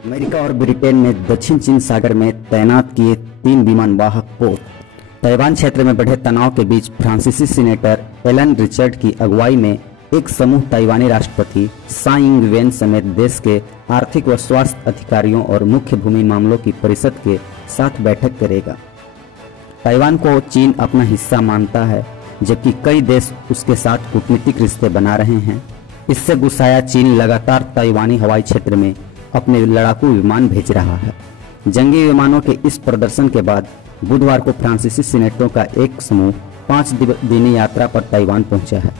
America और Britain ने दक्षिण चीन सागर में तैनात किए 3 विमान वाहक पोत। ताइवान क्षेत्र में बढ़े तनाव के बीच फ्रांसीसी सीनेटर एलन रिचर्ड की अगुवाई में एक समूह ताइवानी राष्ट्रपति साई इंग वेन समेत देश के आर्थिक व स्वास्थ्य अधिकारियों और मुख्य भूमि मामलों की परिषद के साथ बैठक करेगा। ताइवान को चीन अपना हिस्सा मानता है, जबकि कई देश उसके साथ कूटनीतिक रिश्ते बना रहे हैं। इससे गुस्साया चीन लगातार ताइवानी हवाई क्षेत्र में अपने लड़ाकू विमान भेज रहा है। जंगी विमानों के इस प्रदर्शन के बाद बुधवार को फ्रांसीसी सीनेटरों का एक समूह 5 दिनी यात्रा पर ताइवान पहुंचा है,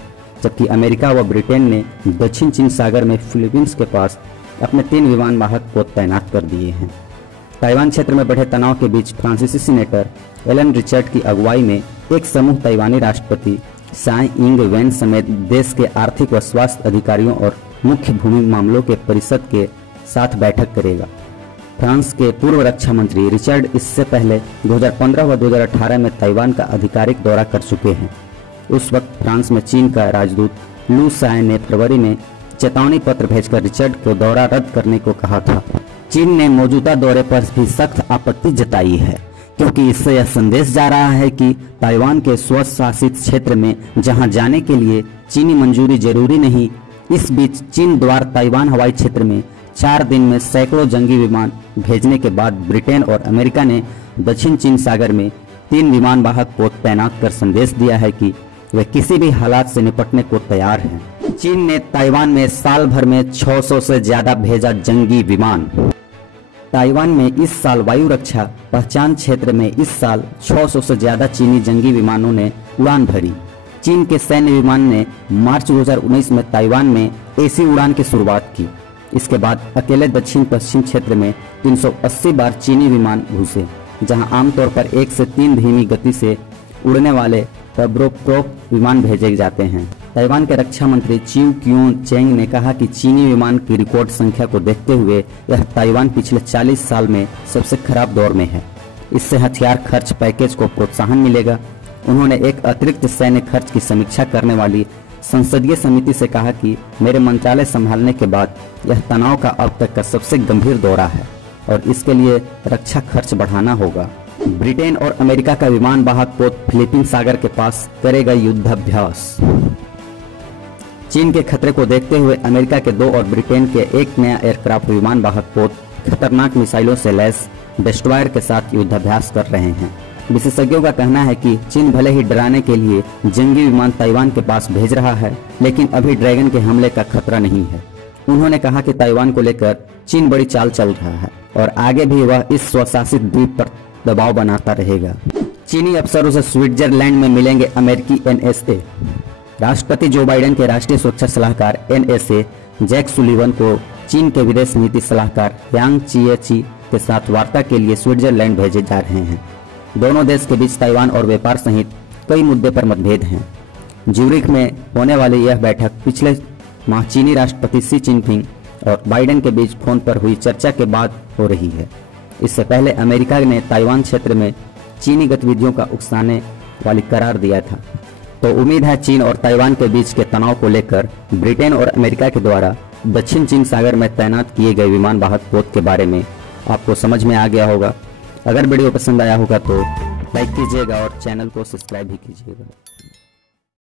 जबकि अमेरिका व ब्रिटेन ने दक्षिण चीन सागर में फिलीपींस के पास अपने 3 विमान वाहक पोत तैनात कर दिए हैं। ताइवान क्षेत्र में बढ़े तनाव के बीच फ्रांसीसी सीनेटर एलन रिचर्ड की अगुवाई में एक समूह ताइवानी राष्ट्रपति साई इंग वेन समेत देश के आर्थिक व स्वास्थ्य अधिकारियों और मुख्य भूमि मामलों के परिषद के साथ बैठक करेगा। फ्रांस के पूर्व रक्षा मंत्री रिचर्ड इससे पहले 2015 व 2018 में ताइवान का आधिकारिक दौरा कर चुके हैं। उस वक्त फ्रांस में चीन का राजदूत लू साय ने फरवरी में चेतावनी पत्र भेजकर रिचर्ड को दौरा रद्द करने को कहा था। चीन ने मौजूदा दौरे पर भी सख्त आपत्ति जताई है, क्योंकि इससे यह संदेश जा रहा है कि ताइवान के स्वशासित क्षेत्र में जहां जाने के लिए चीनी मंजूरी जरूरी नहीं। इस बीच चीन द्वारा ताइवान हवाई क्षेत्र में 4 दिन में सैकड़ों जंगी विमान भेजने के बाद ब्रिटेन और अमेरिका ने दक्षिण चीन सागर में 3 विमान वाहक पोत तैनात कर संदेश दिया है कि वे किसी भी हालात से निपटने को तैयार हैं। चीन ने ताइवान में साल भर में 600 से ज्यादा भेजा जंगी विमान। ताइवान में इस साल वायु रक्षा पहचान क्षेत्र में इस साल 600 से ज्यादा चीनी जंगी विमानों ने उड़ान भरी। चीन के सैन्य विमान ने मार्च 2019 में ताइवान में ऐसी उड़ान की शुरुआत की। इसके बाद अकेले दक्षिण पश्चिम क्षेत्र में 380 बार चीनी विमान घुसे, जहां आमतौर पर 1 से 3 धीमी गति से उड़ने वाले टर्बोप्रोप विमान भेजे जाते हैं। ताइवान के रक्षा मंत्री चिऊ क्यून चेंग ने कहा कि चीनी विमान की रिकॉर्ड संख्या को देखते हुए यह ताइवान पिछले 40 साल में सबसे खराब दौर में है। इससे हथियार खर्च पैकेज को प्रोत्साहन मिलेगा। उन्होंने एक अतिरिक्त सैन्य खर्च की समीक्षा करने वाली संसदीय समिति से कहा कि मेरे मंत्रालय संभालने के बाद यह तनाव का अब तक का सबसे गंभीर दौरा है और इसके लिए रक्षा खर्च बढ़ाना होगा। ब्रिटेन और अमेरिका का विमान वाहक पोत फिलीपींस सागर के पास करेगा युद्धाभ्यास। चीन के खतरे को देखते हुए अमेरिका के 2 और ब्रिटेन के एक नया एयरक्राफ्ट विमान वाहक पोत खतरनाक मिसाइलों से लैस डिस्ट्रॉयर के साथ युद्धाभ्यास कर रहे हैं। विशेषज्ञों का कहना है कि चीन भले ही डराने के लिए जंगी विमान ताइवान के पास भेज रहा है, लेकिन अभी ड्रैगन के हमले का खतरा नहीं है। उन्होंने कहा कि ताइवान को लेकर चीन बड़ी चाल चल रहा है और आगे भी वह इस स्वशासित द्वीप पर दबाव बनाता रहेगा। चीनी अफसरों से स्विट्जरलैंड में मिलेंगे अमेरिकी NSA। राष्ट्रपति जो बाइडेन के राष्ट्रीय सुरक्षा सलाहकार NSA जैक सुलिवन को चीन के विदेश नीति सलाहकार यांग चिएची के साथ वार्ता के लिए स्विट्जरलैंड भेजे जा रहे हैं। दोनों देश के बीच ताइवान और व्यापार सहित कई मुद्दे पर मतभेद हैं। ज्यूरिख में होने वाली यह बैठक पिछले माह चीनी राष्ट्रपति शी जिनपिंग और बाइडेन के बीच फोन पर हुई चर्चा के बाद हो रही है। इससे पहले अमेरिका ने ताइवान क्षेत्र में चीनी गतिविधियों का उकसाने वाली करार दिया था। तो उम्मीद है चीन और ताइवान के बीच के तनाव को लेकर ब्रिटेन और अमेरिका के द्वारा दक्षिण चीन सागर में तैनात किए गए विमान वाहक पोत के बारे में आपको समझ में आ गया होगा। अगर वीडियो पसंद आया होगा तो लाइक कीजिएगा और चैनल को सब्सक्राइब भी कीजिएगा।